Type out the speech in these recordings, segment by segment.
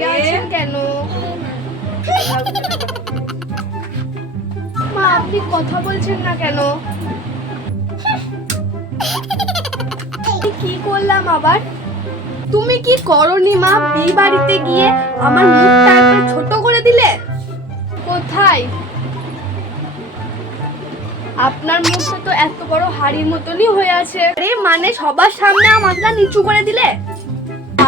গেছেন কেন? মা আপনি কথা বলছেন না কেন? কি করলাম আবার? তুমি কি করনি মা? বিয়ে বাড়িতে গিয়ে আমার মুখটা একবার ছোট করে দিলে। কোথায়? আপনার মুখটা তো এত বড় হাড়ির মতনই হয়ে আছে। আরে মানে সবার সামনে আমাকে নিচু করে দিলে।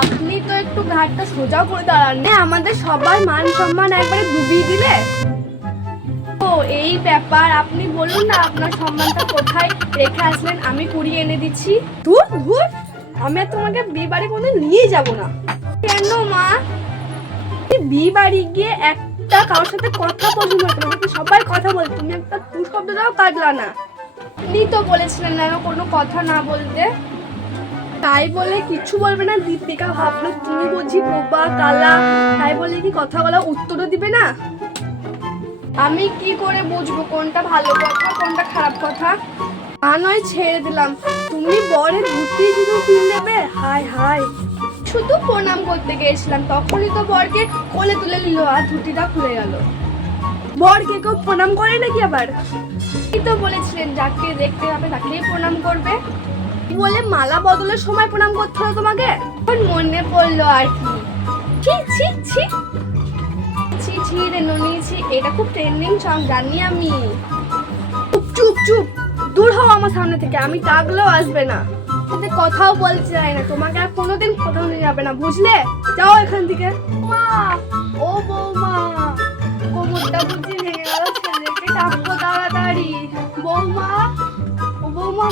আপনি তো একটু ঘাটটা সোজা করে দাঁড়ান না, আমাদের সবার মান সম্মান একবারে ডুবিয়ে দিলে। ও এই ব্যাপার, আপনি বলুন না আপনার সম্মানটা কোথায় রেখে আসলেন, আমি কুড়িয়ে এনে দিচ্ছি। ধুর ধুর, আমি আর তোমাকে বিয়ে বাড়ি কোনোদিন নিয়ে যাব না। কেন মা? বিয়ে বাড়ি গিয়ে একটা কারোর সাথে কথা পছন্দ হতো না, সবাই কথা বলতো, তুমি একটা তু শব্দটাও কাটলা না। আপনি তো বলেছিলেন না কোনো কথা না বলতে, তাই বলে কিছু বলবে না? দীপিকা ভাবলো তুমি বুঝি বোবা কালা, তাই বলে কি কথা বলা উত্তরও দিবে না? আমি কি করে বুঝবো কোনটা ভালো কথা কোনটা খারাপ কথা? নয় ছেড়ে দিলাম, তুমি বরের ধুতি জুতো কিনে নেবে? হায় হায়, শুধু প্রণাম করতে গিয়েছিলাম, তখনই তো বরকে কোলে তুলে নিল আর ধুতিটা খুলে গেল। বরকে কেউ প্রণাম করে নাকি আবার? কি তো বলেছিলেন যাকে দেখতে হবে তাকেই প্রণাম করবে, বলে মালা বদলের সময় প্রণাম করতে হলো তোমাকে? এখন মনে পড়লো আর কি। ছি ছি ছি ছি ছি রে ননিছি, এটা খুব ট্রেন্ডিং সং, জানি আমি। চুপ চুপ চুপ, দূর হও আমার সামনে থেকে, আমি ডাকলেও আসবে না, সাথে কথাও বলতে চাই না, তোমাকে আর কোনোদিন কোথাও নিয়ে যাবে না, বুঝলে? যাও এখান থেকে। মা, ও বৌমা, কোমরটা বুঝি ভেঙে গেল, ছেলেকে ডাকবো তাড়াতাড়ি। বৌমা, ও বৌমা।